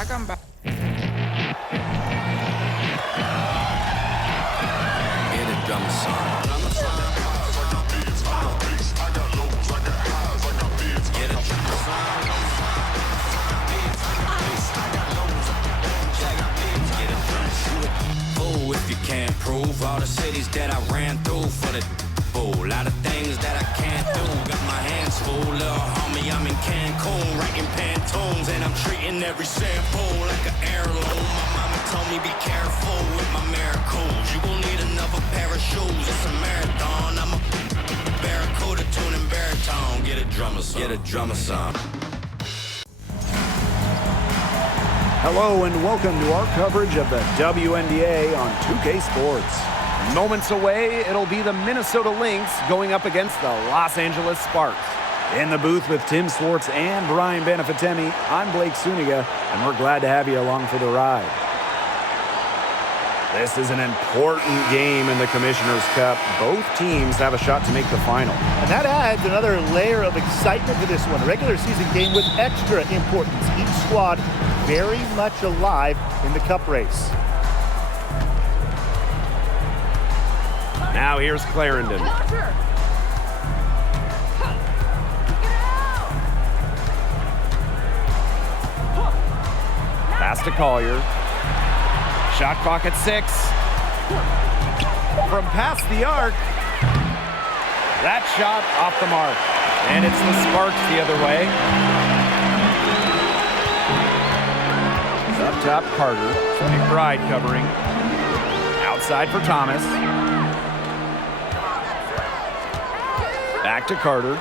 sacan back. Get a drum song. Get a drum song. Oh, if you can't prove all the cities that I ran through for the a lot of things that I can't do. Got my hands full, little homie. I'm in Cancun, writing Pantones, and I'm treating every sample like an heirloom. My mama told me be careful with my miracles. You gon' need another pair of shoes. It's a marathon. I'm a barracuda tuning baritone. Get a drummer song. Get a drummer song. Hello and welcome to our coverage of the WNBA on 2K Sports. Moments away, it'll be the Minnesota Lynx going up against the Los Angeles Sparks. In the booth with Tim Swartz and Brian Benefitemi, I'm Blake Suniga, and we're glad to have you along for the ride. This is an important game in the Commissioner's Cup. Both teams have a shot to make the final. And that adds another layer of excitement to this one. A regular season game with extra importance. Each squad very much alive in the Cup race. Now here's Clarendon. Pass to Collier. Shot clock at 6. From past the arc. That shot off the mark. And it's the Sparks the other way. Up top, Carter. McBride covering. Outside for Thomas. Back to Carter.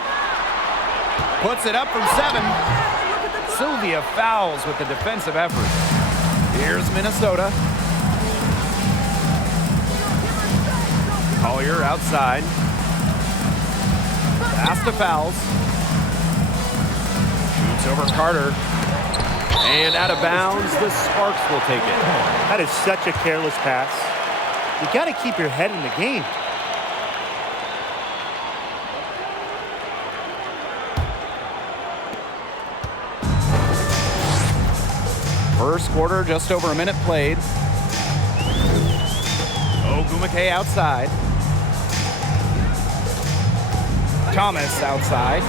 Puts it up from 7. Sylvia fouls with the defensive effort. Here's Minnesota. Collier outside. Pass to Fouls. Shoots over Carter. And out of bounds, the Sparks will take it. That is such a careless pass. You got to keep your head in the game. First quarter, just over a minute played. Ogumake outside. Thomas outside.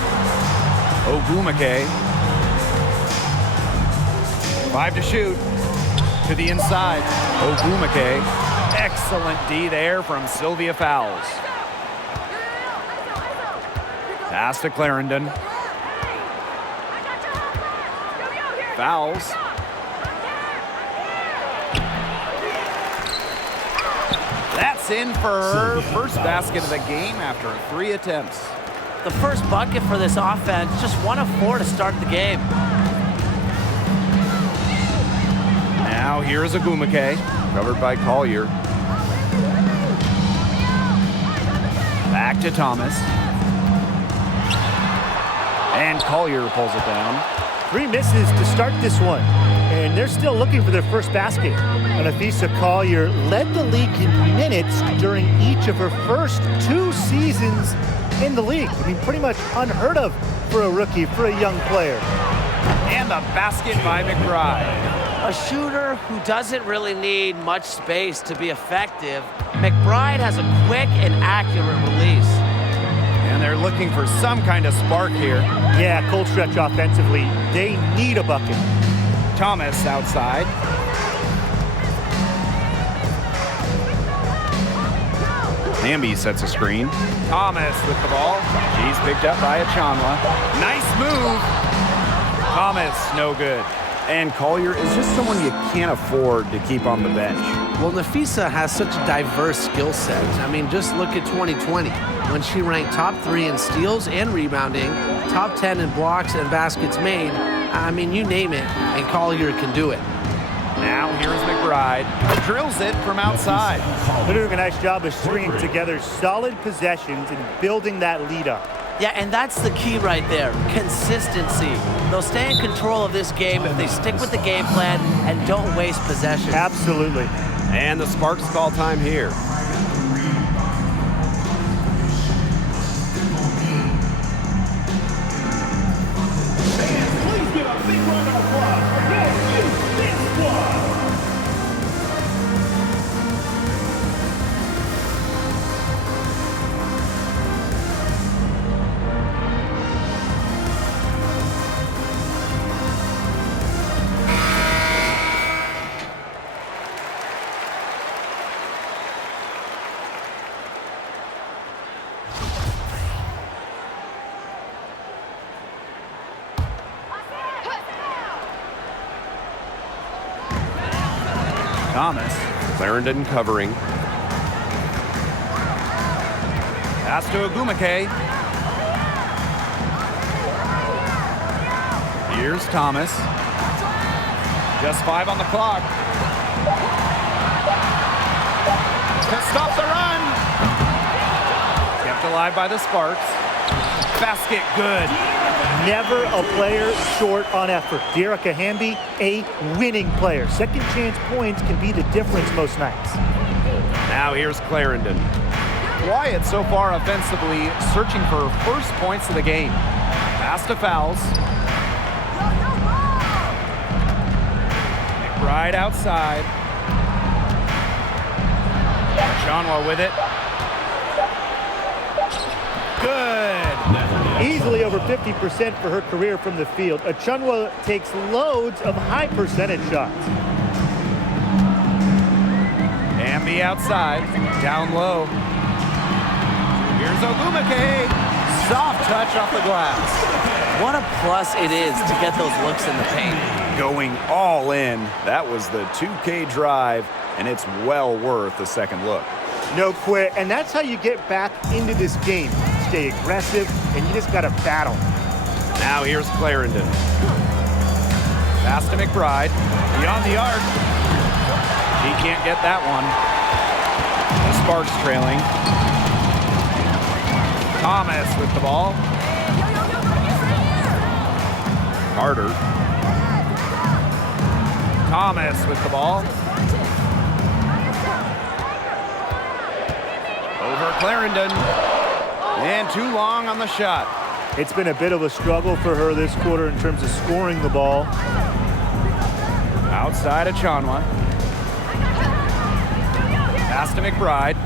Ogumake. 5 to shoot. To the inside. Ogumake. Excellent D there from Sylvia Fouls. Pass to Clarendon. Fouls. That's in for her first basket of the game after 3 attempts. The first bucket for this offense, just 1 of 4 to start the game. Now here's Ogumake, covered by Collier. Back to Thomas. And Collier pulls it down. 3 misses to start this one, and they're still looking for their first basket. Anafisa Collier led the league in minutes during each of her first 2 seasons in the league. I mean, pretty much unheard of for a rookie, for a young player. And the basket by McBride. A shooter who doesn't really need much space to be effective, McBride has a quick and accurate release. And they're looking for some kind of spark here. Yeah, cold stretch offensively. They need a bucket. Thomas outside. Hamby sets a screen. Thomas with the ball. She's picked up by Achanla. Nice move. Thomas, no good. And Collier is just someone you can't afford to keep on the bench. Well, Nafisa has such a diverse skill set. I mean, just look at 2020, when she ranked top 3 in steals and rebounding, top 10 in blocks and baskets made. I mean, you name it, and Collier can do it. Now here's McBride. Drills it from outside. They're doing a nice job of stringing together solid possessions and building that lead up. Yeah, and that's the key right there, consistency. They'll stay in control of this game if they stick with the game plan and don't waste possession. Absolutely. And the Sparks call time here. Please give a big round of applause for Thomas. Clarendon covering. Pass to Ogumake. Here's Thomas. Just 5 on the clock. To stop the run. Kept alive by the Sparks. Basket good. Never a player short on effort. Dearica Hamby, a winning player. Second chance points can be the difference most nights. Now here's Clarendon. Quiet so far offensively, searching for first points of the game. Pass to Fouls. McBride outside. Johnwa with it. Good. Easily over 50% for her career from the field. Achunwa takes loads of high percentage shots. Hamby outside, down low. Here's Ogumake. Soft touch off the glass. What a plus it is to get those looks in the paint. Going all in. That was the 2K drive, and it's well worth a second look. No quit, and that's how you get back into this game. Stay aggressive, and you just got to battle. Now here's Clarendon. Pass to McBride. Beyond the arc. He can't get that one. The Sparks trailing. Thomas with the ball. Carter. Thomas with the ball. Over Clarendon. And too long on the shot. It's been a bit of a struggle for her this quarter in terms of scoring the ball. Outside of Chanwa. Pass to McBride.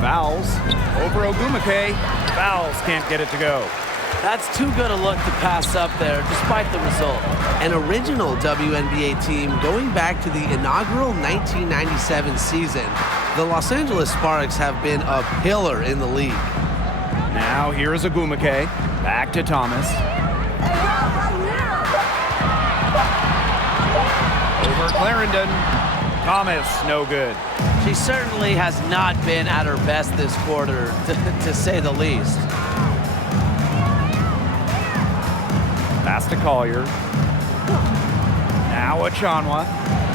Fouls over Ogumake. Fouls can't get it to go. That's too good a look to pass up there, despite the result. An original WNBA team going back to the inaugural 1997 season, the Los Angeles Sparks have been a pillar in the league. Now here's Ogumake. Back to Thomas. Over Clarendon. Thomas, no good. She certainly has not been at her best this quarter, to say the least. Pass to Collier. Now Achonwa.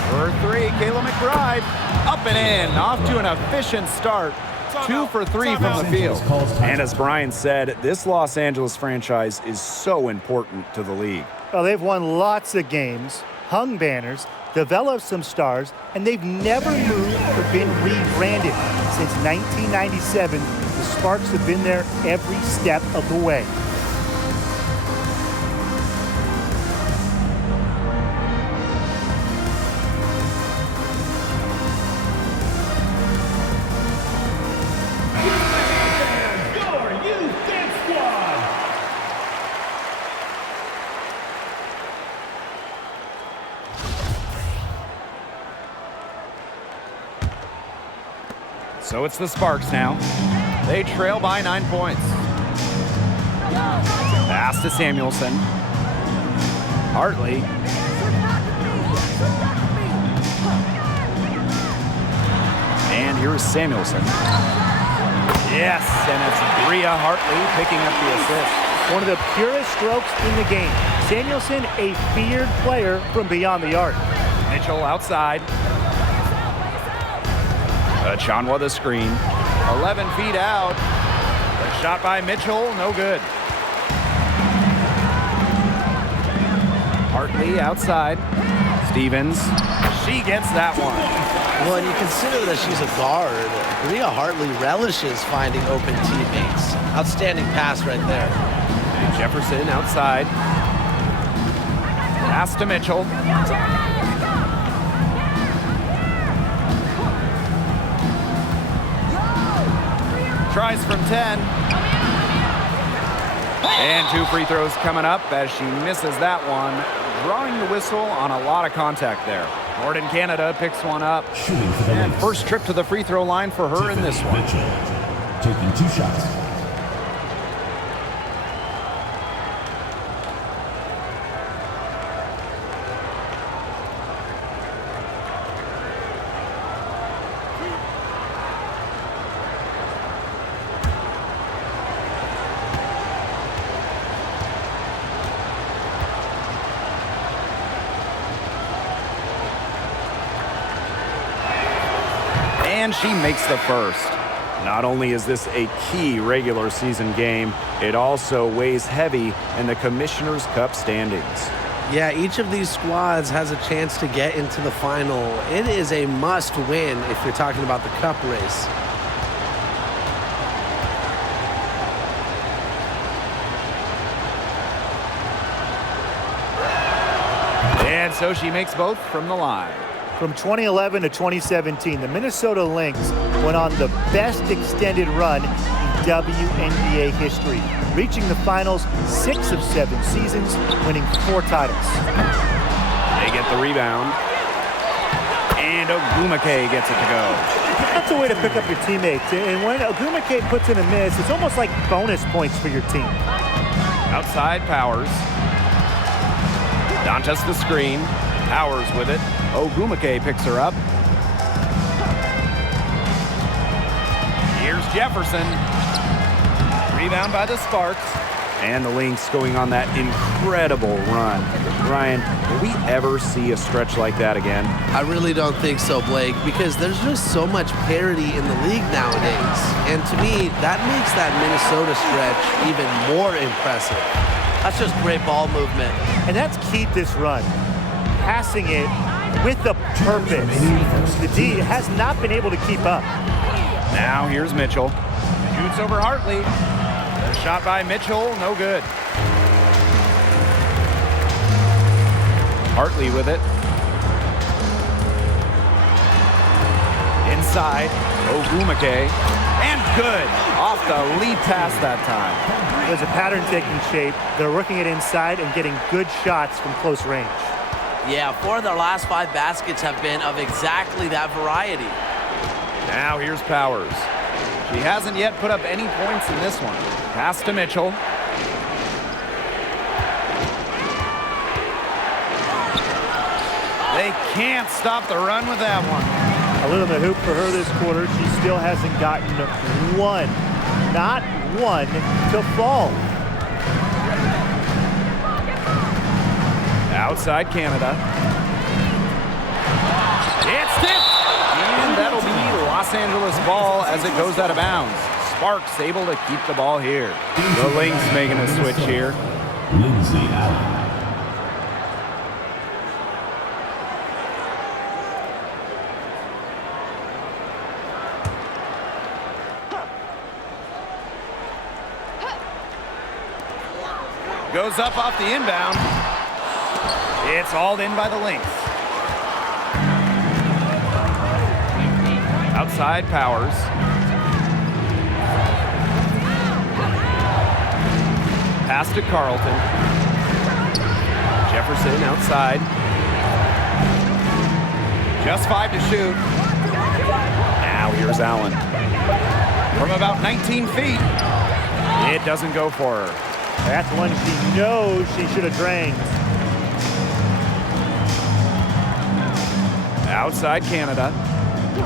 For 3, Kayla McBride. Up and in. Off to an efficient start. 2 for 3 from the field. And as Brian said, this Los Angeles franchise is so important to the league. Well, they've won lots of games, hung banners, developed some stars, and they've never moved or been rebranded. Since 1997, the Sparks have been there every step of the way. So it's the Sparks now. They trail by 9 points. Pass to Samuelson. Hartley. And here's Samuelson. Yes, and it's Bria Hartley picking up the assist. One of the purest strokes in the game. Samuelson, a feared player from beyond the arc. Mitchell outside. Chanwa the screen. 11 feet out. The shot by Mitchell, no good. Hartley outside. Stevens. She gets that one. Well, and you consider that she's a guard. Bria Hartley relishes finding open teammates. Outstanding pass right there. And Jefferson outside. Pass to Mitchell. Tries from 10. And 2 free throws coming up as she misses that one. Drawing the whistle on a lot of contact there. Northern Canada picks one up. And first trip to the free throw line for her in this one. Taking 2 shots. And she makes the first. Not only is this a key regular season game, it also weighs heavy in the Commissioner's Cup standings. Yeah, each of these squads has a chance to get into the final. It is a must win if you're talking about the cup race. And so she makes both from the line. From 2011 to 2017, the Minnesota Lynx went on the best extended run in WNBA history, reaching the finals 6 of 7 seasons, winning 4 titles. They get the rebound. And Ogumake gets it to go. That's a way to pick up your teammates. And when Ogumake puts in a miss, it's almost like bonus points for your team. Outside Powers. Dantas the screen. Powers with it. Ogumake picks her up. Here's Jefferson. Rebound by the Sparks. And the Lynx going on that incredible run. Ryan, will we ever see a stretch like that again? I really don't think so, Blake, because there's just so much parity in the league nowadays. And to me, that makes that Minnesota stretch even more impressive. That's just great ball movement. And that's key to this run. Passing it with a purpose. The D has not been able to keep up. Now here's Mitchell. Shoots over Hartley. A shot by Mitchell, no good. Hartley with it. Inside, Ogumake. And good. Off the lead pass that time. There's a pattern taking shape. They're working it inside and getting good shots from close range. Yeah, 4 of their last 5 baskets have been of exactly that variety. Now here's Powers. She hasn't yet put up any points in this one. Pass to Mitchell. They can't stop the run with that one. A little bit hoop for her this quarter. She still hasn't gotten one, not one, to fall. Outside Canada. It's tipped! And that'll be Los Angeles ball as it goes out of bounds. Sparks able to keep the ball here. The Lynx making a switch here. Lindsay Allen. Goes up off the inbound. It's hauled in by the Lynx. Outside Powers. Pass to Carlton. Jefferson outside. Just 5 to shoot. Now here's Allen. From about 19 feet. It doesn't go for her. That's one she knows she should have drained. Outside Canada.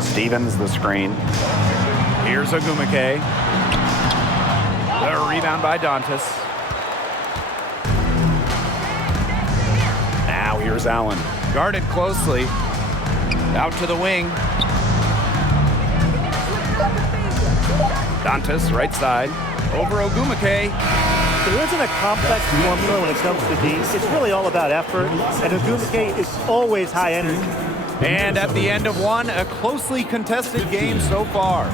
Stevens the screen. Here's Ogumake. The rebound by Dantas. Now here's Allen. Guarded closely. Out to the wing. Dantas right side. Over Ogumake. There isn't a complex formula when it comes to D. It's really all about effort, and Ogumake is always high energy. And at the end of one, a closely contested game so far.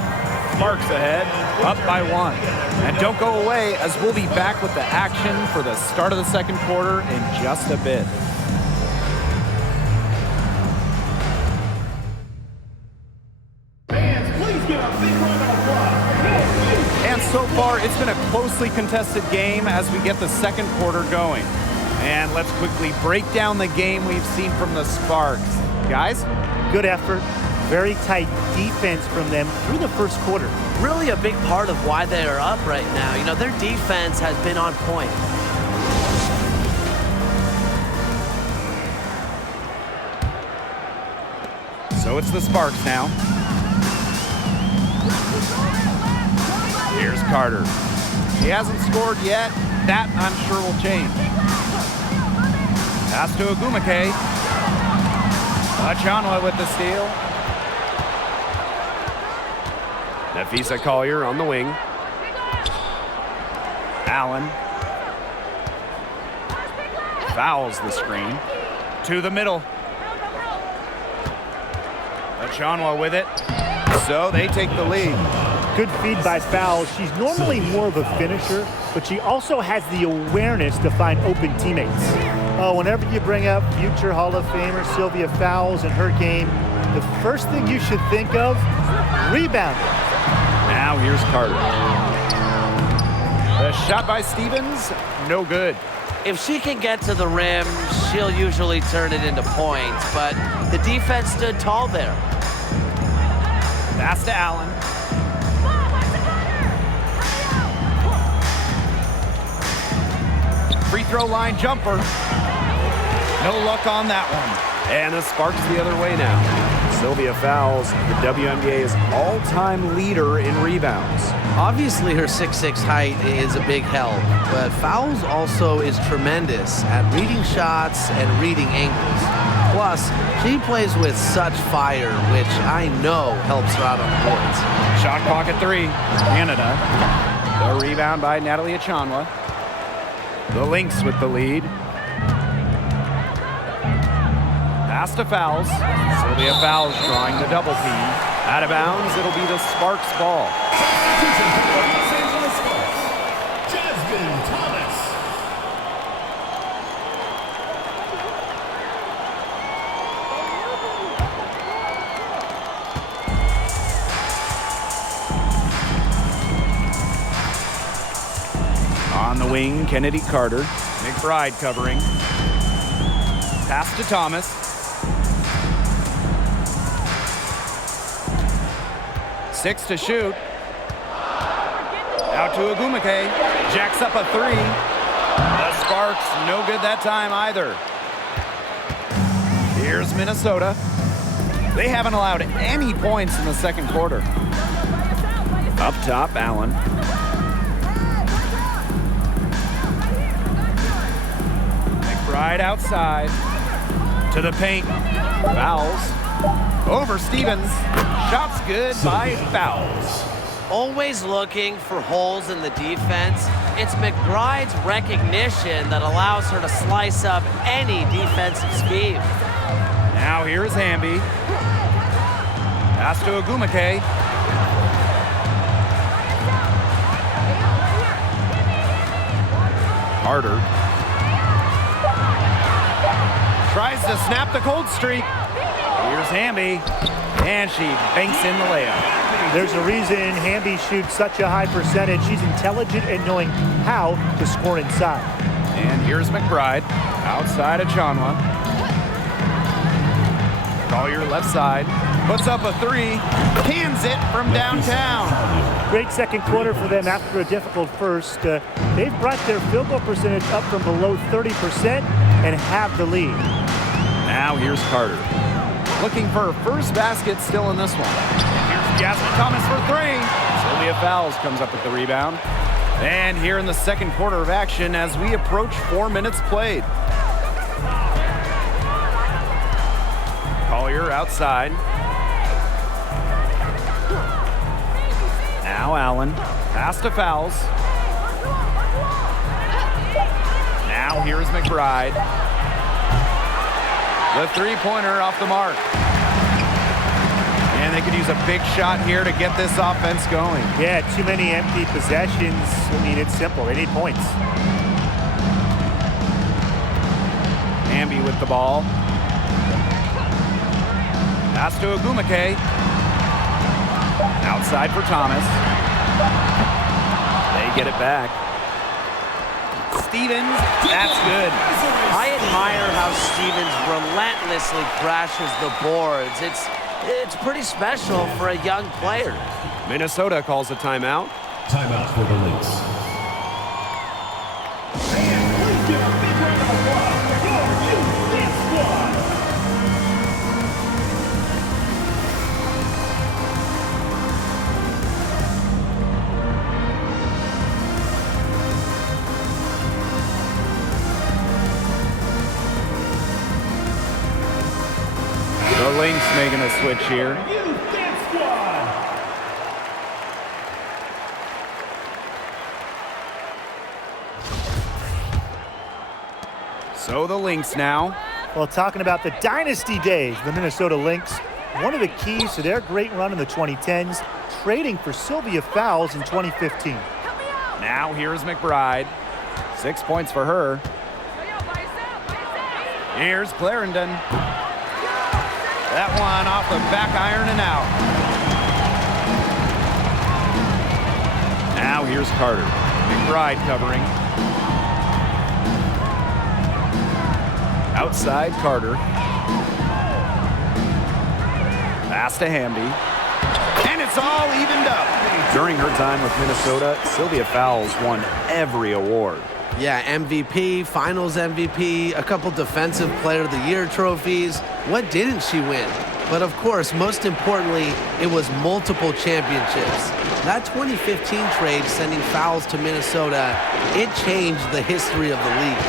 Sparks ahead, up by 1. And don't go away, as we'll be back with the action for the start of the second quarter in just a bit. And so far, it's been a closely contested game as we get the second quarter going. And let's quickly break down the game we've seen from the Sparks. Guys? Good effort, very tight defense from them through the first quarter. Really a big part of why they are up right now. You know, their defense has been on point. So it's the Sparks now. Here's Carter. She hasn't scored yet. That, I'm sure, will change. Pass to Ogumake. Achanwa with the steal. Nafisa Collier on the wing. Allen fouls the screen. To the middle. Achanwa with it. So they take the lead. Good feed by Fowles. She's normally more of a finisher, but she also has the awareness to find open teammates. Whenever you bring up future Hall of Famer Sylvia Fowles and her game, the first thing you should think of, rebounding. Now here's Carter. The shot by Stevens, no good. If she can get to the rim, she'll usually turn it into points, but the defense stood tall there. Pass to Allen. Free throw line jumper. No luck on that one. And the Sparks the other way now. Sylvia Fowles, the WNBA's all-time leader in rebounds. Obviously, her 6'6" height is a big help, but Fowles also is tremendous at reading shots and reading angles. Plus, she plays with such fire, which I know helps her out on the boards. Shot clock at 3. Canada. The rebound by Natalie Achanwa. The Lynx with the lead. Pass to Fowles. Sylvia Fowles drawing the double team. Out of bounds, it'll be the Sparks ball. On the wing, Kennedy Carter. McBride covering. Pass to Thomas. 6 to shoot. Out to Agumake. Jacks up a 3. The Sparks, no good that time either. Here's Minnesota. They haven't allowed any points in the second quarter. Up top, Allen. McBride outside. To the paint. Fouls. Over Stevens. Shots good by Fowles. Always looking for holes in the defense. It's McBride's recognition that allows her to slice up any defensive scheme. Now here's Hamby. Pass to Agumake. Carter. Tries to snap the cold streak. Here's Hamby. And she banks in the layup. There's a reason Hamby shoots such a high percentage. She's intelligent in knowing how to score inside. And here's McBride. Outside of Achanwa. Collier left side. Puts up a 3. Cans it from downtown. Great second quarter for them after a difficult first. They've brought their field goal percentage up from below 30% and have the lead. Now here's Carter. Looking for her first basket still in this one. Here's Jasmine Thomas for 3. Sylvia Fowles comes up with the rebound. And here in the second quarter of action as we approach 4 minutes played. Collier outside. Now Allen. Pass to Fowles. Now here's McBride. The three-pointer off the mark. And they could use a big shot here to get this offense going. Yeah, too many empty possessions. I mean, it's simple. They need points. Hamby with the ball. Pass to Agumake. Outside for Thomas. They get it back. Stevens, that's good. I admire how Stevens relentlessly crashes the boards. It's pretty special for a young player. Minnesota calls a timeout. Timeout for the Lynx. Please give a big round of applause for your Lynx squad. The Lynx making a switch here. Go the Lynx now. Well, talking about the dynasty days, the Minnesota Lynx, one of the keys to their great run in the 2010s, trading for Sylvia Fowles in 2015. Now here's McBride. 6 points for her. Here's Clarendon. That one off the back iron and out. Now here's Carter. McBride covering. Outside Carter. Pass to Hamby. And it's all evened up. During her time with Minnesota, Sylvia Fowles won every award. Yeah, MVP, Finals MVP, a couple Defensive Player of the Year trophies. What didn't she win? But of course, most importantly, it was multiple championships. That 2015 trade sending Fowles to Minnesota, it changed the history of the league.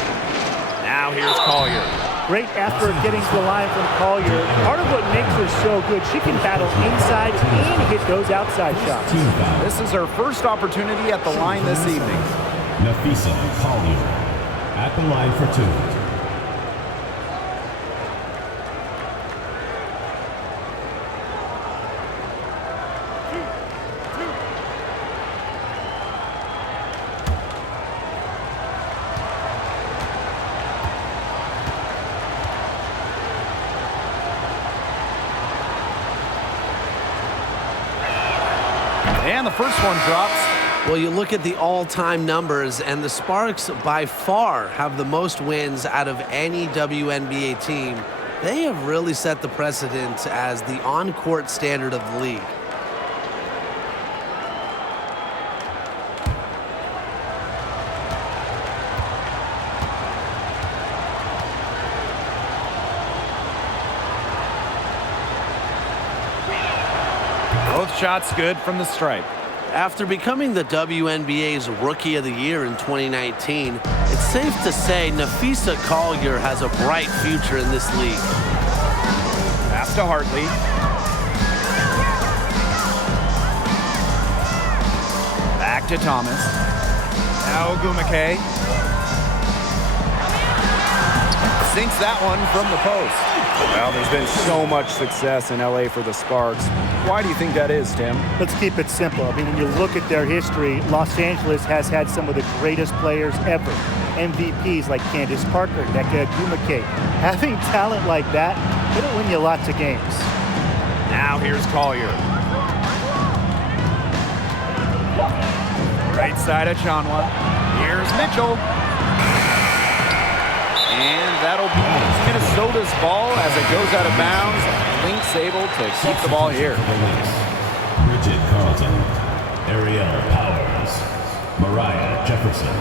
Now here's Collier. Great effort getting to the line from Collier. Part of what makes her so good, she can battle inside and hit those outside shots. This is her first opportunity at the line this evening. Nafisa Collier at the line for 2. And the first one drops. Well, you look at the all-time numbers, and the Sparks by far have the most wins out of any WNBA team. They have really set the precedent as the on-court standard of the league. Both shots good from the stripe. After becoming the WNBA's Rookie of the Year in 2019, it's safe to say Nafisa Collier has a bright future in this league. Pass to Hartley. Back to Thomas. Now Gumake. Sinks that one from the post. Well, there's been so much success in LA for the Sparks. Why do you think that is, Tim? Let's keep it simple. I mean, when you look at their history, Los Angeles has had some of the greatest players ever. MVPs like Candace Parker, Nneka Ogwumike. Having talent like that, it'll win you lots of games. Now here's Collier. Right side of Chanwa. Here's Mitchell. And that'll be Minnesota's ball as it goes out of bounds. Lynx able to keep the ball here. Bridget Carlton, Ariel Powers, Mariah Jefferson.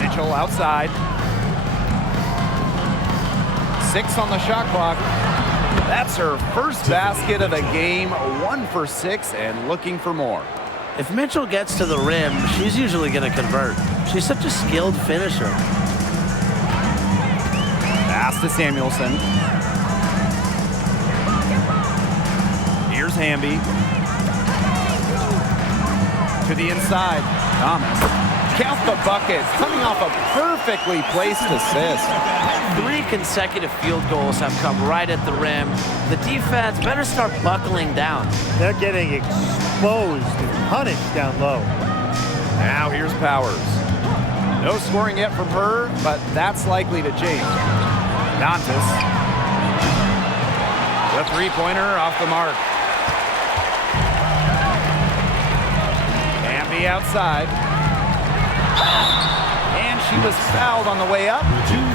Mitchell outside. 6 on the shot clock. That's her first basket of the game, 1 for 6 and looking for more. If Mitchell gets to the rim, she's usually going to convert. She's such a skilled finisher. Pass to Samuelson. Here's Hamby. To the inside. Thomas. Count the buckets, coming off a perfectly placed assist. 3 consecutive field goals have come right at the rim. The defense better start buckling down. They're getting exposed and punished down low. Now here's Powers. No scoring yet from her, but that's likely to change. Dantas. The three-pointer off the mark. Hamby outside. And she was fouled on the way up. 2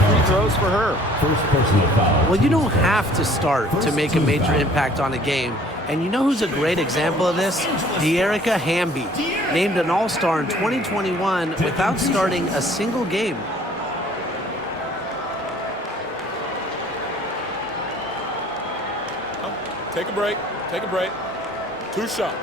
free throws for her. First personal foul. Well, you don't have to start to make a major impact on a game. And you know who's a great example of this? De'Erica Hamby, named an All-Star in 2021 without starting a single game. Take a break. Take a break. 2 shots.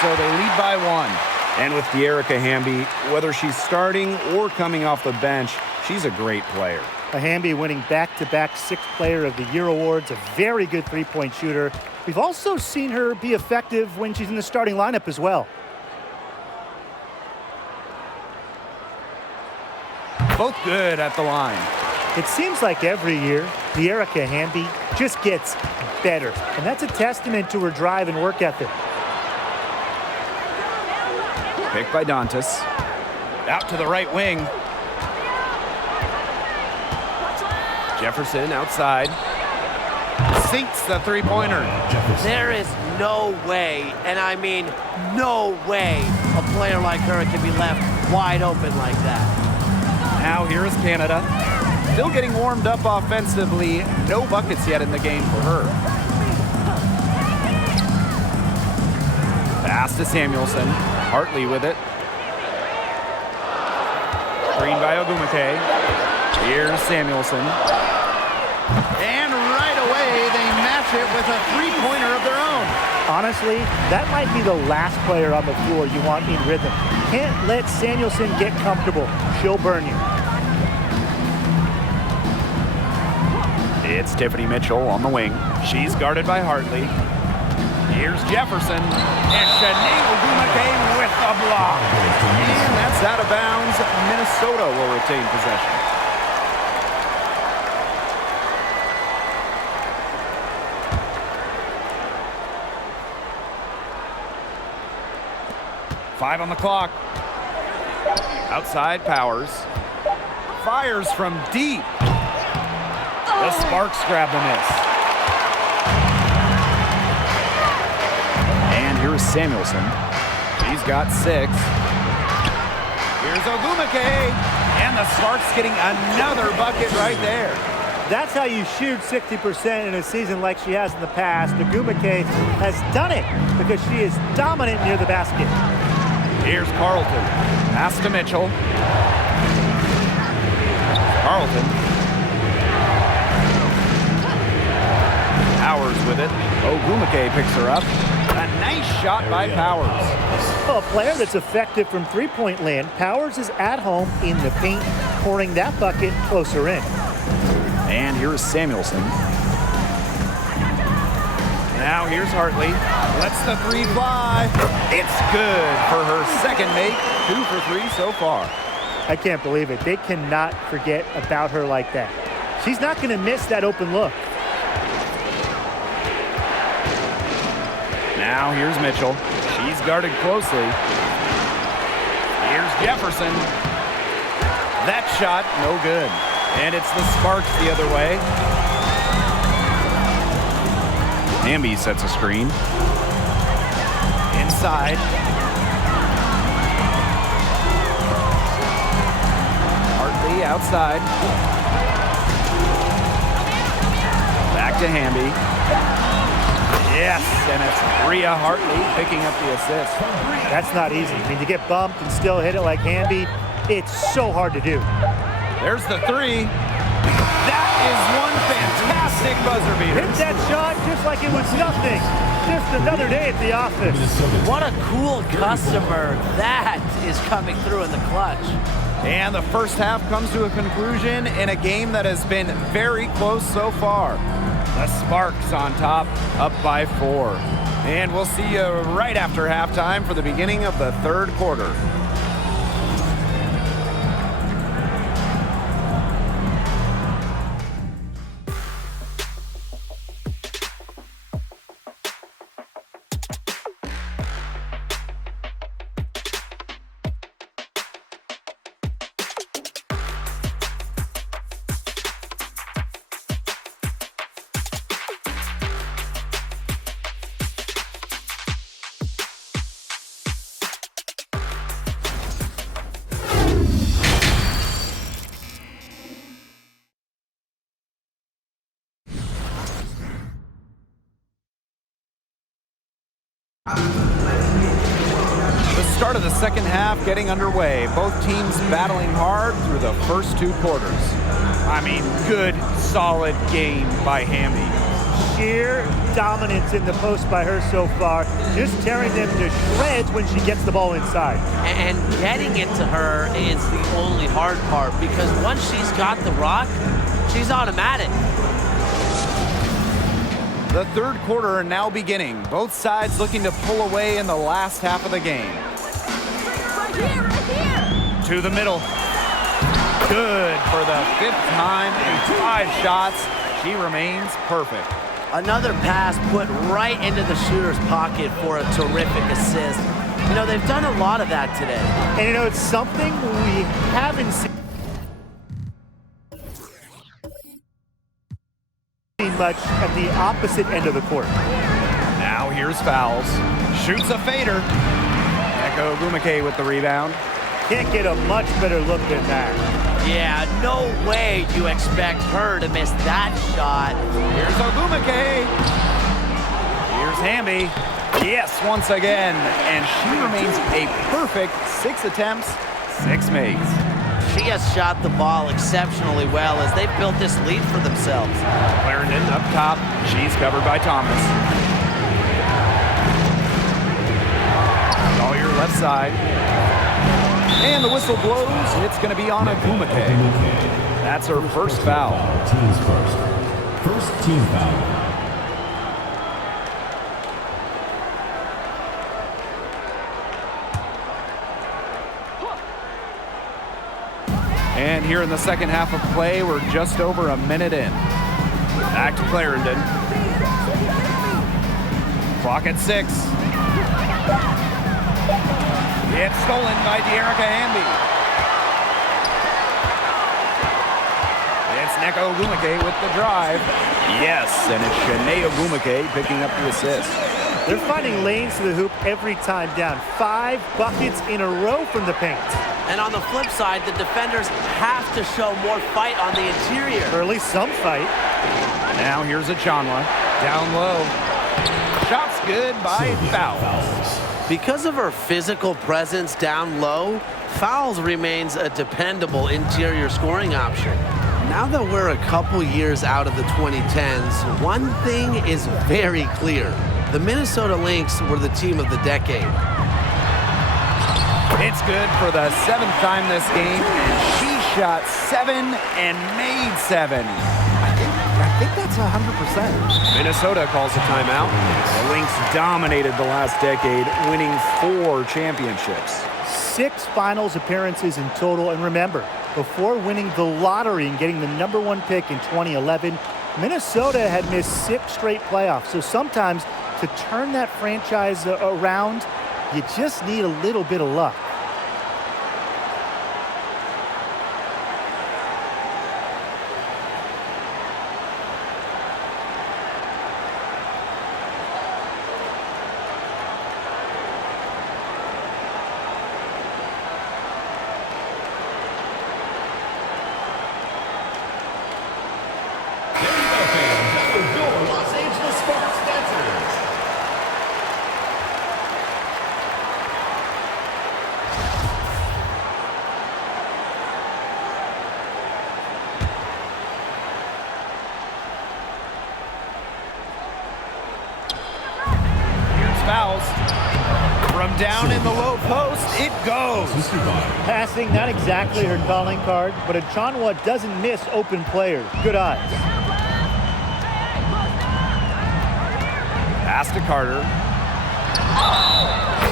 so they lead by 1. And with De'Erica Hamby, whether she's starting or coming off the bench, she's a great player. Hamby winning back-to-back Sixth Player of the Year awards, a very good three-point shooter. We've also seen her be effective when she's in the starting lineup as well. Both good at the line. It seems like every year, De'Erica Hamby just gets better, and that's a testament to her drive and work ethic. Picked by Dantas. Out to the right wing. Jefferson outside. Sinks the three-pointer. There is no way, and I mean no way, a player like her can be left wide open like that. Now here is Canada. Still getting warmed up offensively. No buckets yet in the game for her. Pass to Samuelson. Hartley with it. Screen by Ogumake. Here's Samuelson. And right away, they match it with a three-pointer of their own. Honestly, that might be the last player on the floor you want in rhythm. Can't let Samuelson get comfortable. She'll burn you. It's Tiffany Mitchell on the wing. She's guarded by Hartley. Here's Jefferson. And Shanae Ogumake with a block. And that's out of bounds. Minnesota will retain possession. Five on the clock. Outside Powers. Fires from deep. The Sparks grab the miss. And here is Samuelson. He's got 6. Here's Ogumake. And the Sparks getting another bucket right there. That's how you shoot 60% in a season like she has in the past. Ogumake has done it because she is dominant near the basket. Here's Carlton. Pass to Mitchell. Carlton. Powers with it. Ogumake picks her up. A nice shot by Powers. Well, a player that's effective from three-point land. Powers is at home in the paint, pouring that bucket closer in. And here's Samuelson. Now here's Hartley. Lets the three fly. It's good for her second make. 2 for 3 so far. I can't believe it. They cannot forget about her like that. She's not going to miss that open look. Now here's Mitchell. She's guarded closely. Here's Jefferson. That shot, no good. And it's the Sparks the other way. Hamby sets a screen. Inside. Hartley outside. Back to Hamby. Yes, and it's Rhea Hartley picking up the assist. That's not easy. I mean, to get bumped and still hit it like Hamby, it's so hard to do. There's the three. That is one fantastic buzzer beater. Hit that shot just like it was nothing. Just another day at the office. What a cool customer that is coming through in the clutch. And the first half comes to a conclusion in a game that has been very close so far. The Sparks on top, up by 4. And we'll see you right after halftime for the beginning of the third quarter. The start of the second half getting underway. Both teams battling hard through the first 2 quarters. I mean, good, solid game by Hamby. sheer dominance in the post by her so far, just tearing them to shreds when she gets the ball inside. And getting it to her is the only hard part, because once she's got the rock, she's automatic. The third quarter now beginning. Both sides looking to pull away in the last half of the game. Right here. To the middle. Good for the 5th time in 5 shots. She remains perfect. Another pass put right into the shooter's pocket for a terrific assist. You know, they've done a lot of that today. And you know, it's something we haven't seen much at the opposite end of the court. Now here's fouls. Shoots a fader. Neko Ogwumike with the rebound. Can't get a much better look than that. Yeah, no way you expect her to miss that shot. Here's Ogwumike. Here's Hamby. Yes, once again. And she remains a perfect 6 attempts, 6 makes. She has shot the ball exceptionally well as they've built this lead for themselves. Clarendon up top. She's covered by Thomas. Collier left side. And the whistle blows, and it's going to be on Ogwumike. That's her first foul. Team's first. First team foul. And here in the second half of play, we're just over a minute in. Back to Clarendon. Clock at 6. It's stolen by De'Erica Hamby. It's Neko Ogwumike with the drive. Yes, and it's Shanae Ogwumike picking up the assist. They're finding lanes to the hoop every time down. 5 buckets in a row from the paint. And on the flip side, the defenders have to show more fight on the interior. Or at least some fight. Now here's Achanwa. Down low. Shot's good by fouls. Because of her physical presence down low, fouls remains a dependable interior scoring option. Now that we're a couple years out of the 2010s, one thing is very clear. The Minnesota Lynx were the team of the decade. It's good for the 7th time this game, and she shot 7 and made 7. I think that's 100%. Minnesota calls a timeout. The Lynx dominated the last decade, winning 4 championships. 6 finals appearances in total, and remember, before winning the lottery and getting the #1 pick in 2011, Minnesota had missed 6 straight playoffs. So sometimes to turn that franchise around, you just need a little bit of luck. Los Angeles Sparks dancers. Here's fouls. From down in the low post, it goes. Passing, not exactly her calling card, but Achanwa doesn't miss open players. Good eyes. Pass to Carter.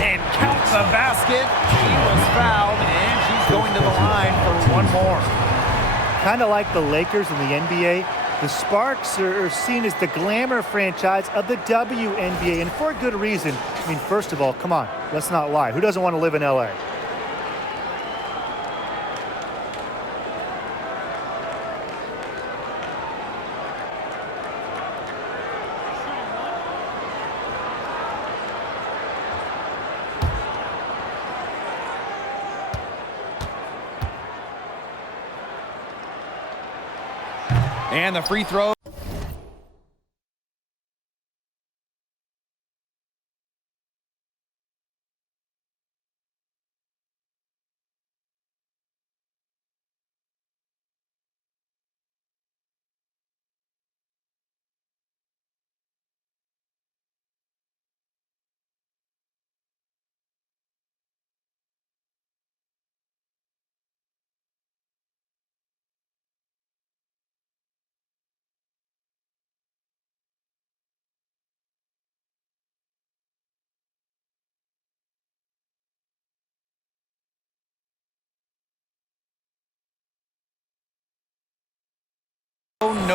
And count the basket. She was fouled, and she's going to the line for one more. Kind of like the Lakers in the NBA, the Sparks are seen as the glamour franchise of the WNBA, and for a good reason. I mean, first of all, come on, let's not lie. Who doesn't want to live in LA? And the free throw.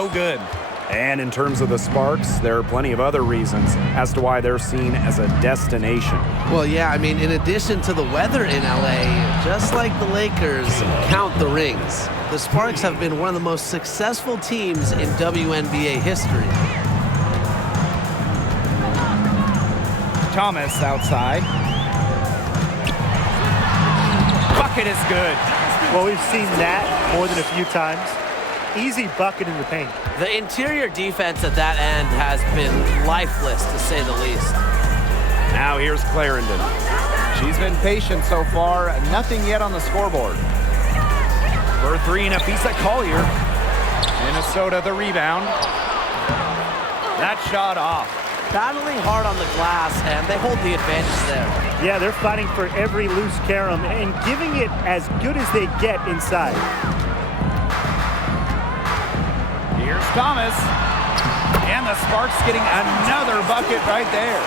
no good. And in terms of the Sparks, there are plenty of other reasons as to why they're seen as a destination. Well, yeah, I mean, in addition to the weather in LA, just like the Lakers, count the rings. The Sparks have been one of the most successful teams in WNBA history. Thomas outside. Bucket is good. Well, we've seen that more than a few times. Easy bucket in the paint. The interior defense at that end has been lifeless, to say the least. Now here's Clarendon. She's been patient so far. Nothing yet on the scoreboard. For three, Nafisa Collier. Minnesota the rebound. That shot off. Battling hard on the glass, and they hold the advantage there. Yeah, they're fighting for every loose carom and giving it as good as they get inside. Here's Thomas. And the Sparks getting another bucket right there.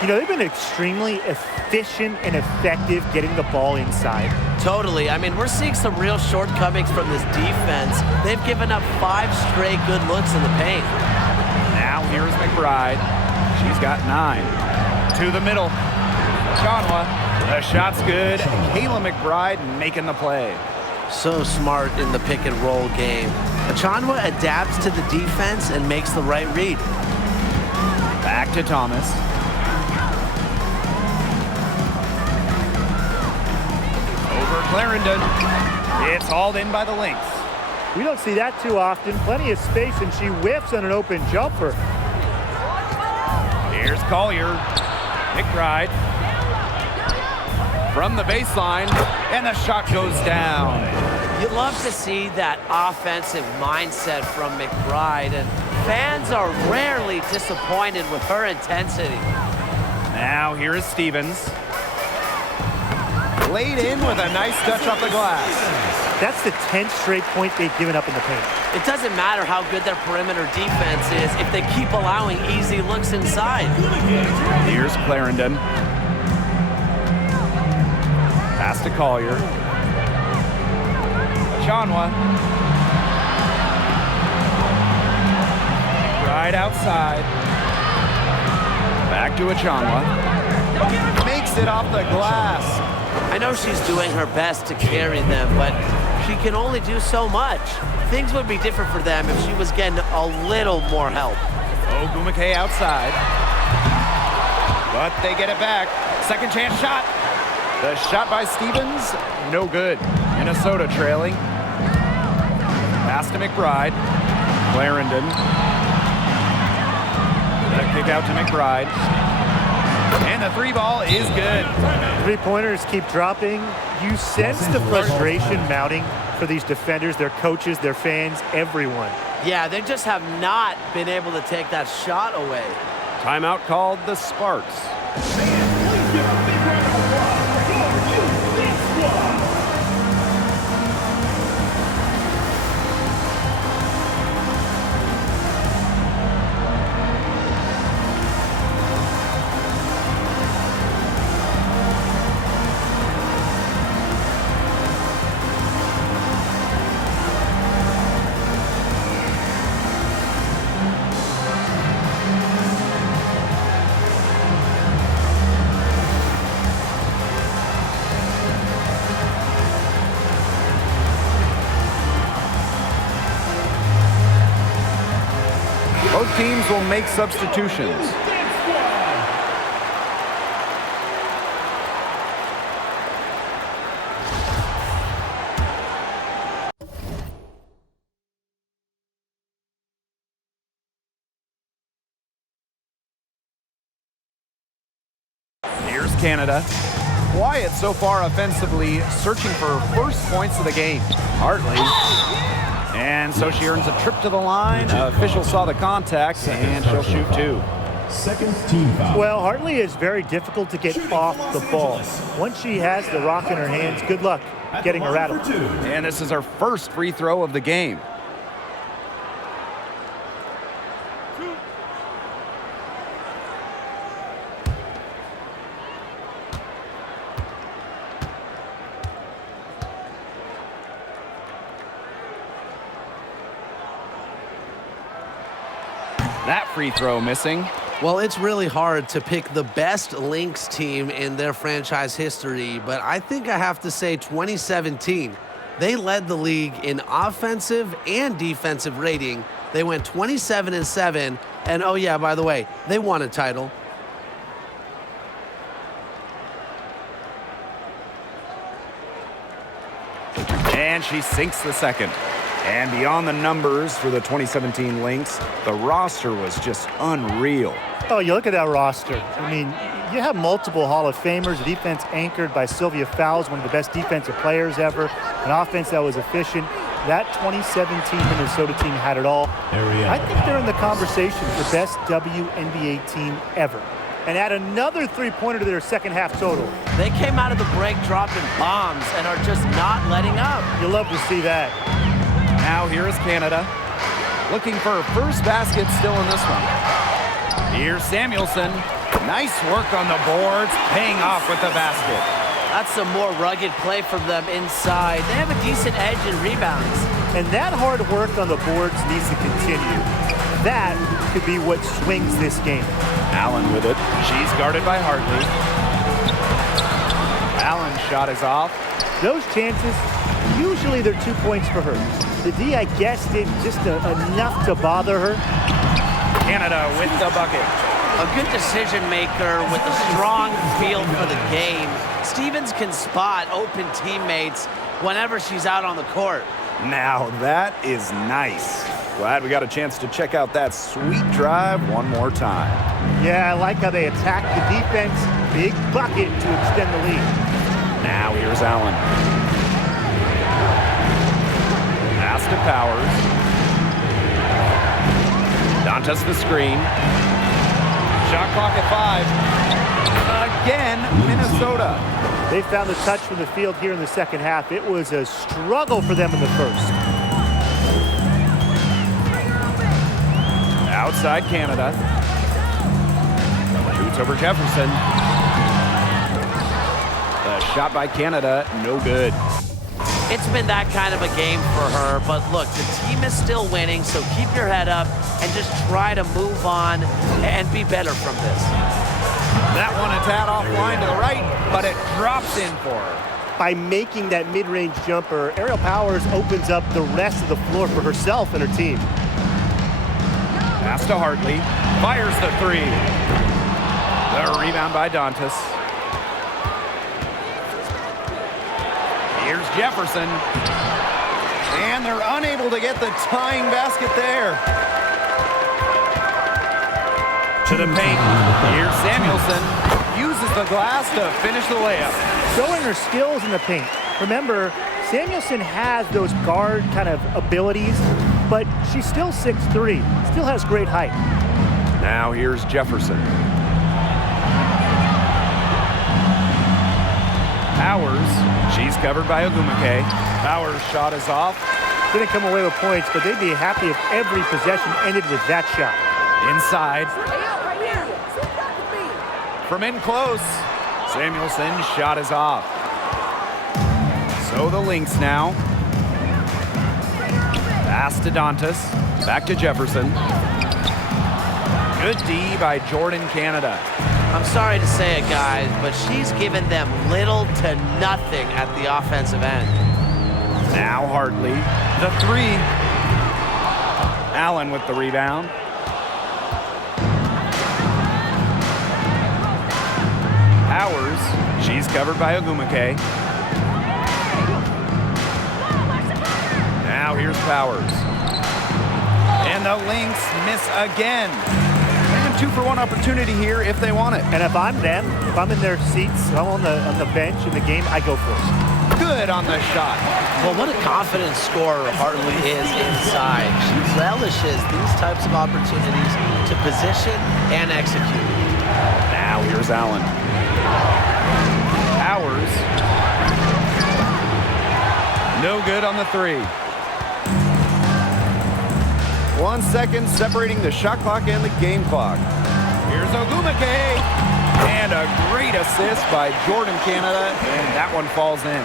You know, they've been extremely efficient and effective getting the ball inside. Totally. I mean, we're seeing some real shortcomings from this defense. They've given up 5 straight good looks in the paint. Now here's McBride. She's got 9. To the middle. Chanwa. The shot's good. Kayla McBride making the play. So smart in the pick and roll game. Achanwa adapts to the defense and makes the right read. Back to Thomas. Over Clarendon. It's hauled in by the Lynx. We don't see that too often. Plenty of space, and she whiffs on an open jumper. Here's Collier. McBride. From the baseline, and the shot goes down. You love to see that offensive mindset from McBride, and fans are rarely disappointed with her intensity. Now here is Stevens. Laid in with a nice touch off the glass. That's the 10th straight point they've given up in the paint. It doesn't matter how good their perimeter defense is if they keep allowing easy looks inside. Here's Clarendon. Pass to Collier. Chanwa. Right outside. Back to Achanwa. Makes it off the glass. I know she's doing her best to carry them, but she can only do so much. Things would be different for them if she was getting a little more help. Ogumake outside. But they get it back. Second chance shot. The shot by Stevens, no good. Minnesota trailing. Pass to McBride. Clarendon. The kick out to McBride. And the 3-ball is good. Three-pointers keep dropping. You sense the frustration mounting for these defenders, their coaches, their fans, everyone. Yeah, they just have not been able to take that shot away. Timeout called the Sparks. Please give a big round of applause for your Lynx squad. Both teams will make substitutions. Here's Canada. Quiet so far offensively, searching for first points of the game. Hartley. And so she earns a trip to the line. Official saw the contact, and she'll shoot 2. Second team foul. Well, Hartley is very difficult to get off the ball. Once she has the rock in her hands, good luck getting her rattled. And this is her first free throw of the game. That free throw missing. Well, it's really hard to pick the best Lynx team in their franchise history, but I think I have to say 2017. They led the league in offensive and defensive rating. They went 27-7, and oh yeah, by the way, they won a title. And she sinks the second. And beyond the numbers for the 2017 Lynx, the roster was just unreal. Oh, you look at that roster. I mean, you have multiple Hall of Famers, a defense anchored by Sylvia Fowles, one of the best defensive players ever, an offense that was efficient. That 2017 Minnesota team had it all. I think they're in the conversation for best WNBA team ever. And add another three-pointer to their second half total. They came out of the break dropping bombs and are just not letting up. You'll love to see that. Now here is Canada, looking for her first basket still in this one. Here's Samuelson. Nice work on the boards, paying off with the basket. That's some more rugged play from them inside. They have a decent edge in rebounds. And that hard work on the boards needs to continue. That could be what swings this game. Allen with it. She's guarded by Hartley. Allen's shot is off. Those chances, usually they're 2 points for her. The D, I guess, did just enough to bother her. Canada with the bucket. A good decision maker with a strong feel for the game. Stevens can spot open teammates whenever she's out on the court. Now that is nice. Glad we got a chance to check out that sweet drive one more time. Yeah, I like how they attack the defense. Big bucket to extend the lead. Now here's Allen. Pass to Powers. Dantas the screen. Shot clock at 5. Again, Minnesota. They found the touch from the field here in the second half. It was a struggle for them in the first. Outside Canada. Shoots over Jefferson. The shot by Canada, no good. It's been that kind of a game for her, but look, the team is still winning, so keep your head up and just try to move on and be better from this. That one a tad offline to the right, but it drops in for her. By making that mid-range jumper, Ariel Powers opens up the rest of the floor for herself and her team. Pass to Hartley. Fires the three. The rebound by Dantas. Here's Jefferson. And they're unable to get the tying basket there. To the paint. Here's Samuelson. Uses the glass to finish the layup. Showing her skills in the paint. Remember, Samuelson has those guard kind of abilities, but she's still 6'3", still has great height. Now here's Jefferson. Powers, she's covered by Ogumake. Powers' shot is off. Didn't come away with points, but they'd be happy if every possession ended with that shot. Inside. From in close, Samuelson's shot is off. So the Lynx now. Pass to Dantas. Back to Jefferson. Good D by Jordan Canada. I'm sorry to say it, guys, but she's given them little to nothing at the offensive end. Now Hartley. The three. Allen with the rebound. Powers. She's covered by Ogumake. Now here's Powers. And the Lynx miss again. They have a 2-for-1 opportunity here if they want it. And if I'm them, if I'm in their seats, if I'm on the bench in the game, I go for it. Good on the shot. Well, what a confident scorer Hartley is inside. She relishes these types of opportunities to position and execute. Now here's Allen. Powers. No good on the three. 1 second separating the shot clock and the game clock. Here's Ogumake. And a great assist by Jordan Canada, and that one falls in.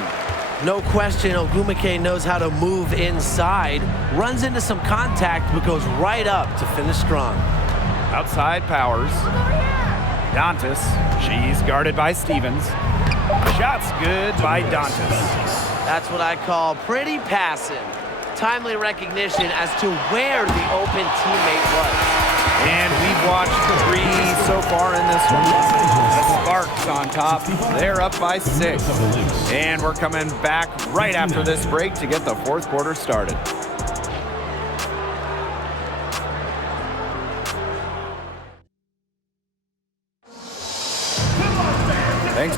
No question, Ogumake knows how to move inside, runs into some contact, but goes right up to finish strong. Outside Powers. Dantas. She's guarded by Stevens. Shot's good by Dantas. That's what I call pretty passive. Timely recognition as to where the open teammate was. And we've watched 3 so far in this one. The Sparks on top. They're up by 6. And we're coming back right after this break to get the fourth quarter started. Thanks.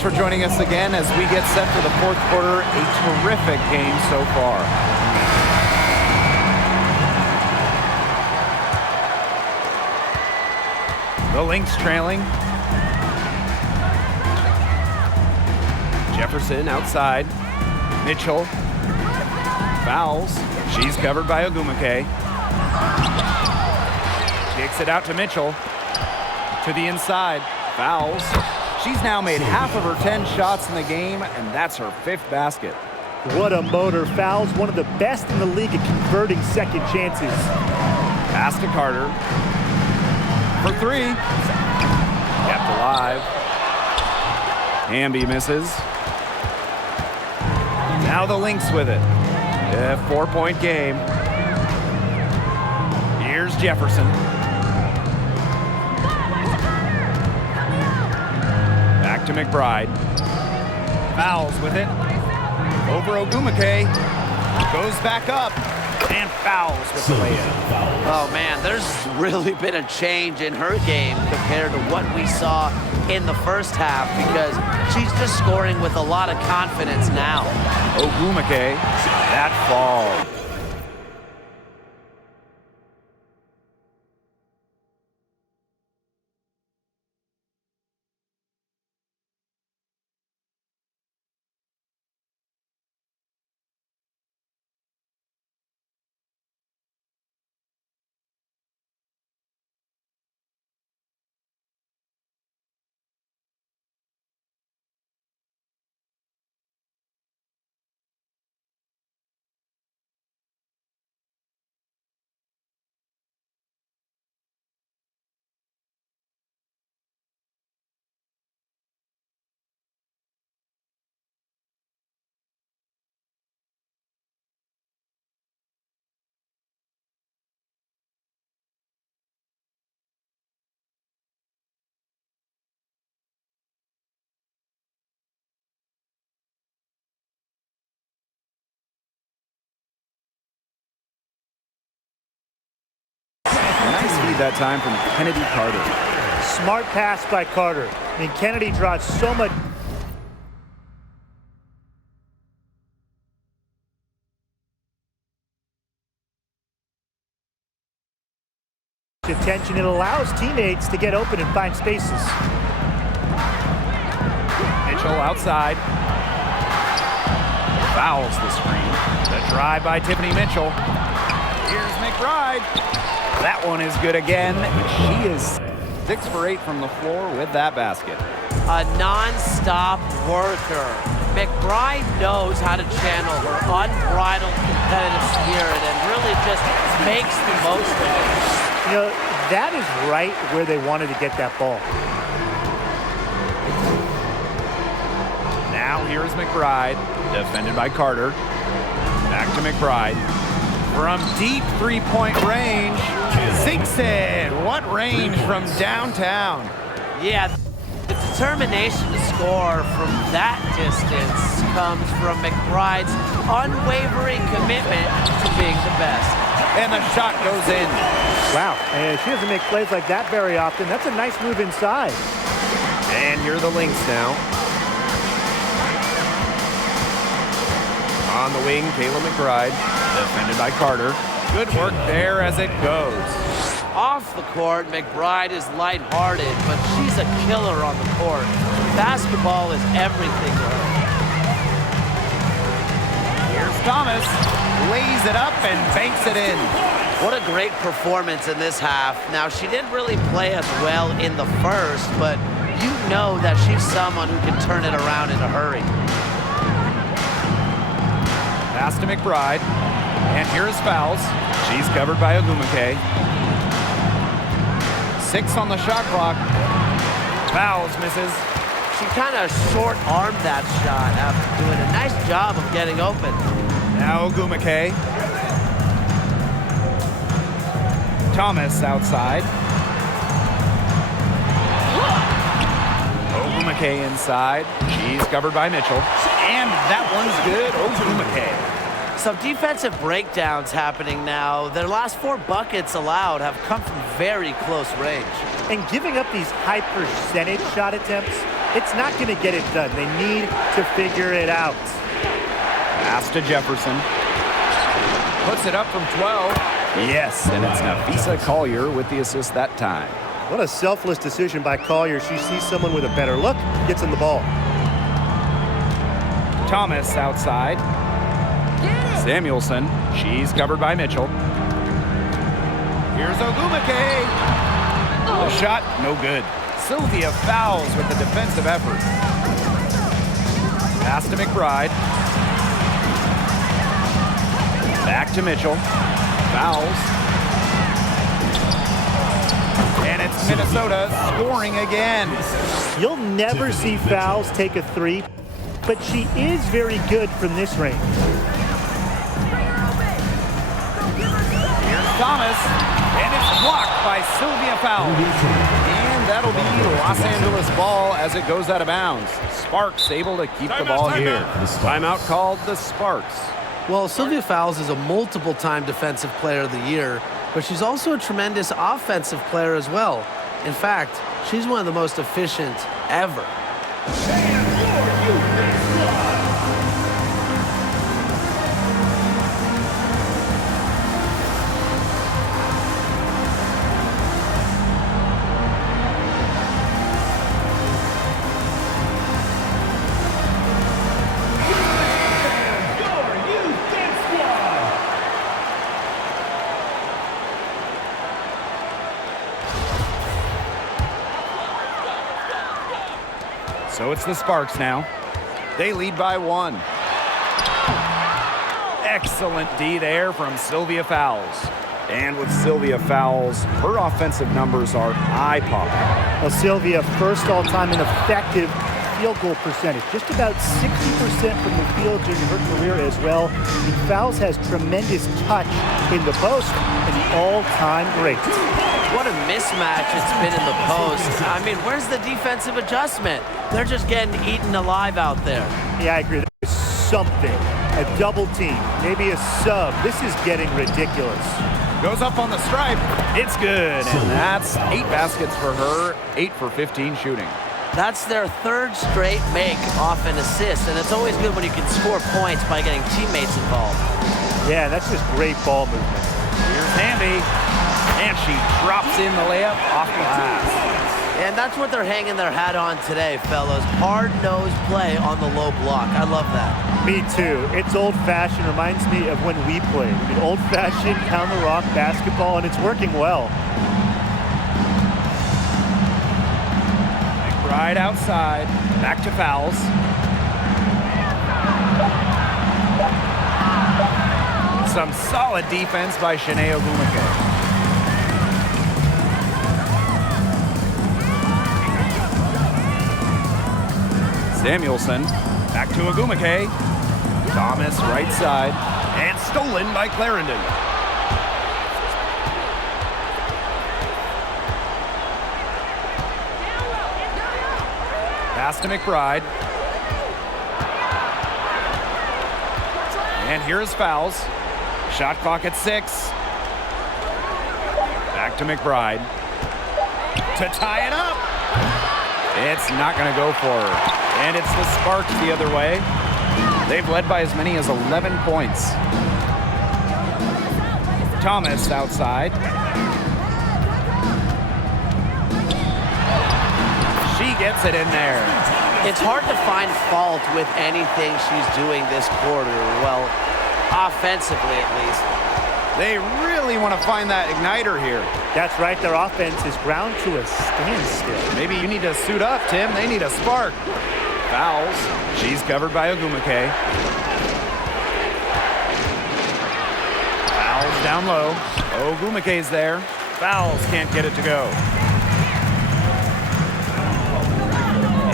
For joining us again as we get set for the fourth quarter. A terrific game so far. The Lynx trailing. Jefferson outside. Mitchell fouls. She's covered by Ogumake. Kicks it out to Mitchell. To the inside. Fouls. She's now made half of her 10 shots in the game, and that's her 5th basket. What a motor. Fouls, one of the best in the league at converting second chances. Pass to Carter. For 3. Kept alive. Hamby misses. Now the Lynx with it. A 4-point game. Here's Jefferson. Back to McBride. Fouls with it. Over Ogumake. Goes back up. And fouls with the layup. Oh, man, there's really been a change in her game compared to what we saw in the first half because she's just scoring with a lot of confidence now. Ogumake. That fall. Nice feed that time from Kennedy Carter. Smart pass by Carter. I mean, Kennedy draws so much attention. It allows teammates to get open and find spaces. Mitchell outside. Fouls the screen. The drive by Tiffany Mitchell. Here's McBride. That one is good again. She is 6 for 8 from the floor with that basket. A non-stop worker. McBride knows how to channel her unbridled competitive spirit and really just makes the most of it. You know, that is right where they wanted to get that ball. Now here's McBride, defended by Carter. Back to McBride. From deep 3-point range, sinks it. What range from downtown? Yeah, the determination to score from that distance comes from McBride's unwavering commitment to being the best. And the shot goes in. Wow, and she doesn't make plays like that very often. That's a nice move inside. And here are the Lynx now. On the wing, Kayla McBride, defended by Carter. Good work there as it goes. Off the court, McBride is lighthearted, but she's a killer on the court. Basketball is everything to her. Here's Thomas, lays it up and banks it in. What a great performance in this half. Now, she didn't really play as well in the first, but you know that she's someone who can turn it around in a hurry. Pass to McBride, and here is fouls. She's covered by Ogumake. 6 on the shot clock. Fouls, misses. She kind of short-armed that shot after doing a nice job of getting open. Now Ogumake. Thomas outside. Ogumake inside. She's covered by Mitchell. And that one's good. Ogumake. Some defensive breakdowns happening now. Their last 4 buckets allowed have come from very close range. And giving up these high percentage shot attempts, it's not going to get it done. They need to figure it out. Pass to Jefferson. Puts it up from 12. Yes, and it's Nafisa Collier with the assist that time. What a selfless decision by Collier. She sees someone with a better look, gets him the ball. Thomas outside. Samuelson. She's covered by Mitchell. Here's Ogumake. The shot, no good. Sylvia Fowles with the defensive effort. Pass to McBride. Back to Mitchell. Fowles. And it's Minnesota scoring again. You'll never see Fowles take a three, but she is very good from this range. Here's Thomas, and it's blocked by Sylvia Fowles. And that'll be Los Angeles ball as it goes out of bounds. Sparks able to keep the ball here. Timeout called the Sparks. Well, Sylvia Fowles is a multiple-time Defensive Player of the Year, but she's also a tremendous offensive player as well. In fact, she's one of the most efficient ever. So it's the Sparks now. They lead by 1. Excellent D there from Sylvia Fowles. And with Sylvia Fowles, her offensive numbers are eye-popping. Well, Sylvia, first all-time in effective field goal percentage. Just about 60% from the field during her career as well. And Fowles has tremendous touch in the post and the all-time great. What a mismatch it's been in the post. I mean, where's the defensive adjustment? They're just getting eaten alive out there. Yeah, I agree. There's something. A double team, maybe a sub. This is getting ridiculous. Goes up on the stripe. It's good. And that's 8 baskets for her, 8 for 15 shooting. That's their 3rd straight make off an assist, and it's always good when you can score points by getting teammates involved. Yeah, that's just great ball movement. Here's Hamby, and she drops in the layup off glass. And that's what they're hanging their hat on today, fellas. Hard-nosed play on the low block. I love that. Me too. It's old-fashioned. Reminds me of when we played. I mean, old-fashioned pound-the-rock basketball, and it's working well. McBride outside. Back to Fowles. Some solid defense by Shanae Ogumake. Samuelson, back to Ogumake. Thomas, right side, and stolen by Clarendon. Pass to McBride. And here's Fowles. Shot clock at 6. Back to McBride. To tie it up. It's not going to go for her. And it's the Sparks the other way. They've led by as many as 11 points. Thomas outside. She gets it in there. It's hard to find fault with anything she's doing this quarter. Well, offensively at least. They really want to find that igniter here. That's right. Their offense is ground to a standstill. Maybe you need to suit up, Tim. They need a spark. Fouls. She's covered by Ogumake. Fouls down low. Ogumake's there. Fouls can't get it to go.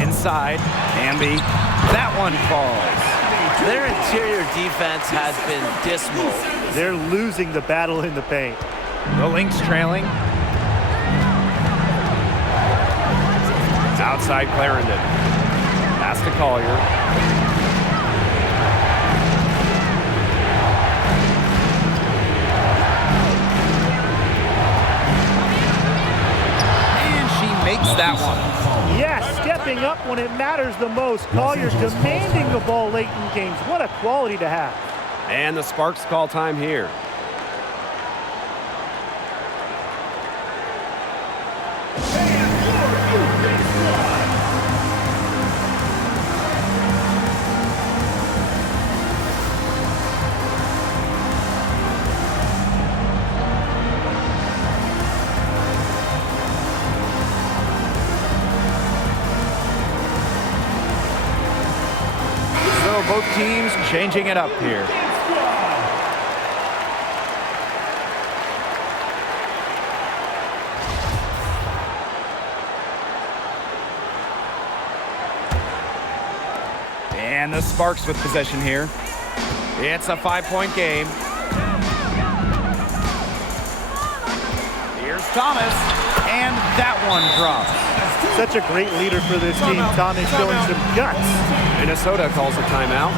Inside. Hamby. That one falls. Their interior defense has been dismal. They're losing the battle in the paint. The Lynx trailing. Outside Clarendon. Pass to Collier. And she makes that one. Yeah, stepping up up when it matters the most. Collier demanding the ball late in games. What a quality to have. And the Sparks call time here. So both teams changing it up here. And the Sparks with possession here. It's a 5-point game. Here's Thomas, and that one drops. Such a great leader for this team. Thomas showing some guts. Minnesota calls a timeout.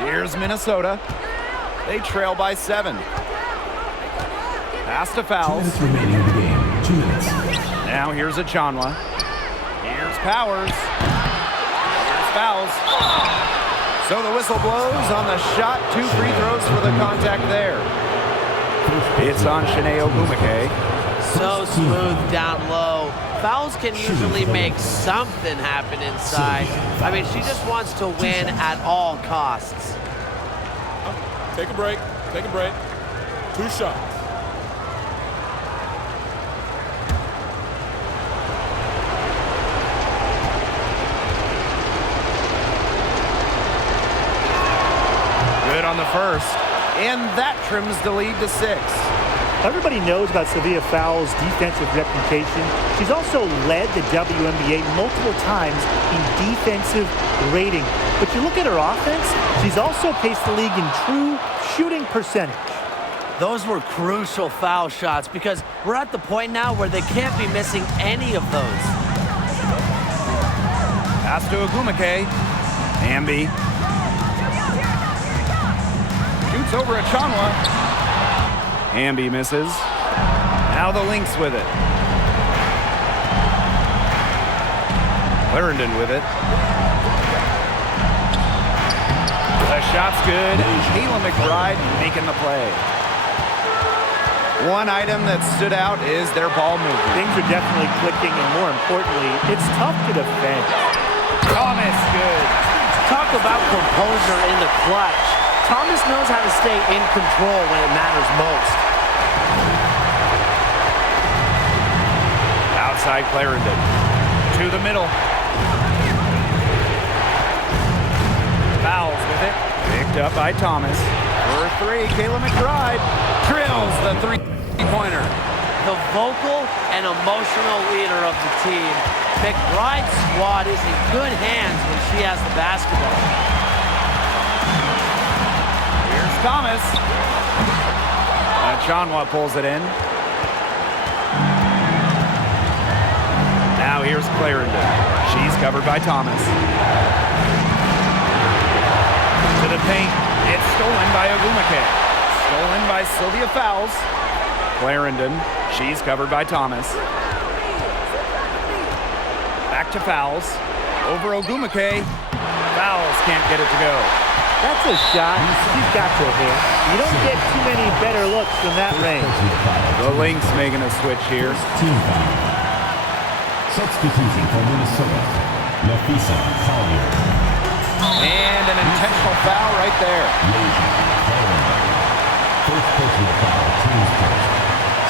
Here's Minnesota. They trail by 7. Pass to Fouls. 2 minutes remaining in the game. 2 minutes. Now here's Achanwa. Here's Powers. Here's Fouls. So the whistle blows on the shot. 2 free throws for the contact there. It's on Shanae Ogumike. So smooth down low. Fouls can usually make something happen inside. I mean, she just wants to win at all costs. Take a break. Take a break. 2 shots. Good on the first. And that trims the lead to 6. Everybody knows about Sylvia Fowles' defensive reputation. She's also led the WNBA multiple times in defensive rating. But you look at her offense, she's also paced the league in true shooting percentage. Those were crucial foul shots because we're at the point now where they can't be missing any of those. Pass to Ogumike. Amby. Shoots over Achanwa. Amby misses. Now the Lynx with it. Clarendon with it. The shot's good. Kayla McBride making the play. One item that stood out is their ball movement. Things are definitely clicking, and more importantly, it's tough to defend. Thomas, good. Talk about composure in the clutch. Thomas knows how to stay in control when it matters most. Outside Clarendon. To the middle. Fouls with it. Picked up by Thomas. For 3, Kayla McBride drills the 3-pointer. The vocal and emotional leader of the team. McBride's squad is in good hands when she has the basketball. Here's Thomas. Achanwa pulls it in. Now here's Clarendon. She's covered by Thomas. To the paint. It's stolen by Ogumike. Stolen by Sylvia Fowles. Clarendon. She's covered by Thomas. Back to Fowles. Over Ogumike. Fowles can't get it to go. That's a shot she's got to hit. You don't get too many better looks from that range. The Lynx making a switch here. Team foul. Substituting for Minnesota, Lafisa Collier. And an intentional foul right there. First personal foul, team's first.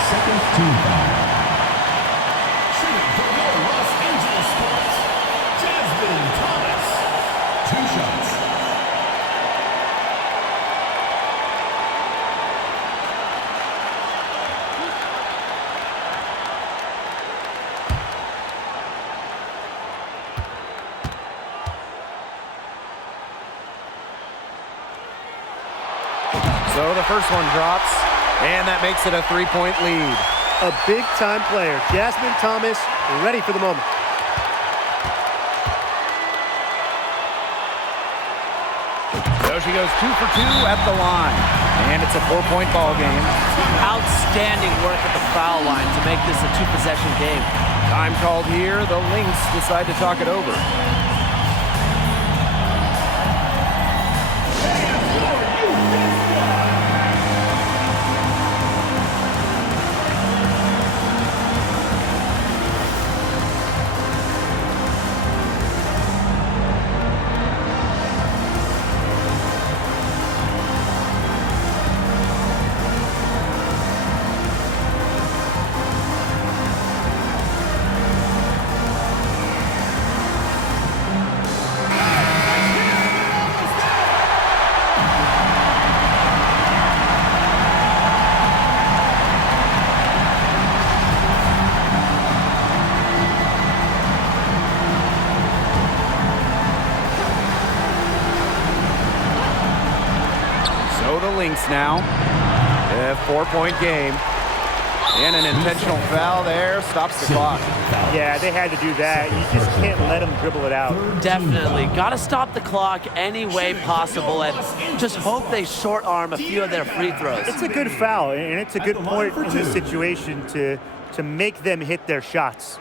Second team foul. Shooting for your Los Angeles Sparks, Jasmine Thomas. 2 shots. So the first one drops, and that makes it a 3-point lead. A big-time player. Jasmine Thomas ready for the moment. So she goes 2 for 2 at the line. And it's a 4-point ball game. Outstanding work at the foul line to make this a 2-possession game. Time called here. The Lynx decide to talk it over. So the Lynx now, a 4-point game. And an intentional foul there stops the clock. Yeah, they had to do that. You just can't let them dribble it out. Definitely. Got to stop the clock any way possible and just hope they short arm a few of their free throws. It's a good foul, and it's a good point in this situation to make them hit their shots.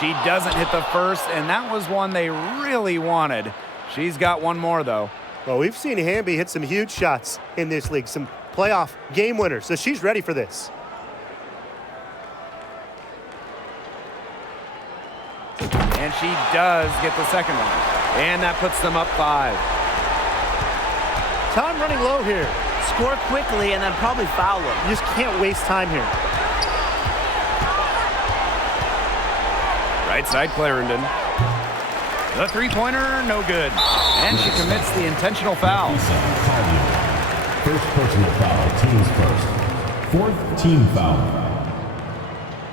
She doesn't hit the first, and that was one they really wanted. She's got one more, though. Well, we've seen Hamby hit some huge shots in this league, some playoff game winners, so she's ready for this. And she does get the second one. And that puts them up 5. Time running low here. Score quickly and then probably foul them. You just can't waste time here. Right side, Clarendon. The 3-pointer, no good. And she commits the intentional foul. First personal foul, team's first. 4th team foul.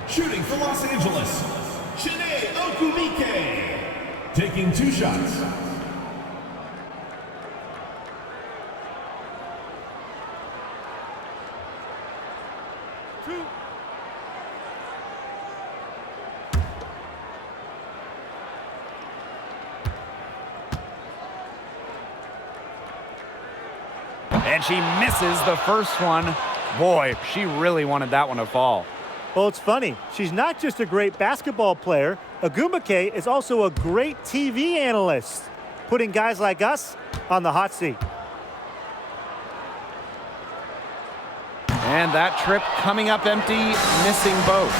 Shooting for Los Angeles, Shanae Okumike. Taking 2 shots. And she misses the first one. Boy, she really wanted that one to fall. Well, it's funny. She's not just a great basketball player. Ogumake is also a great TV analyst, putting guys like us on the hot seat. And that trip coming up empty, missing both.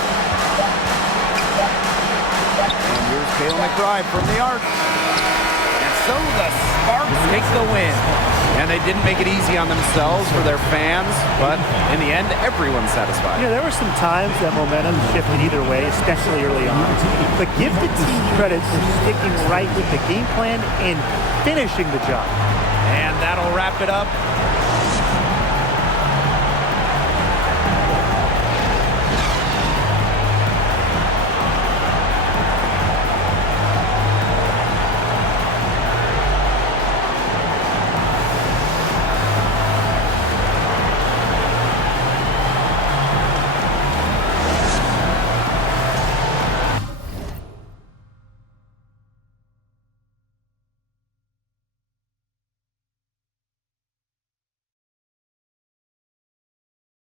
And here's Kayla McBride from the arc. And so the Sparks take the win. And they didn't make it easy on themselves for their fans, but in the end, everyone's satisfied. You know, there were some times that momentum shifted either way, especially early on. But give the team credit for sticking right with the game plan and finishing the job. And that'll wrap it up.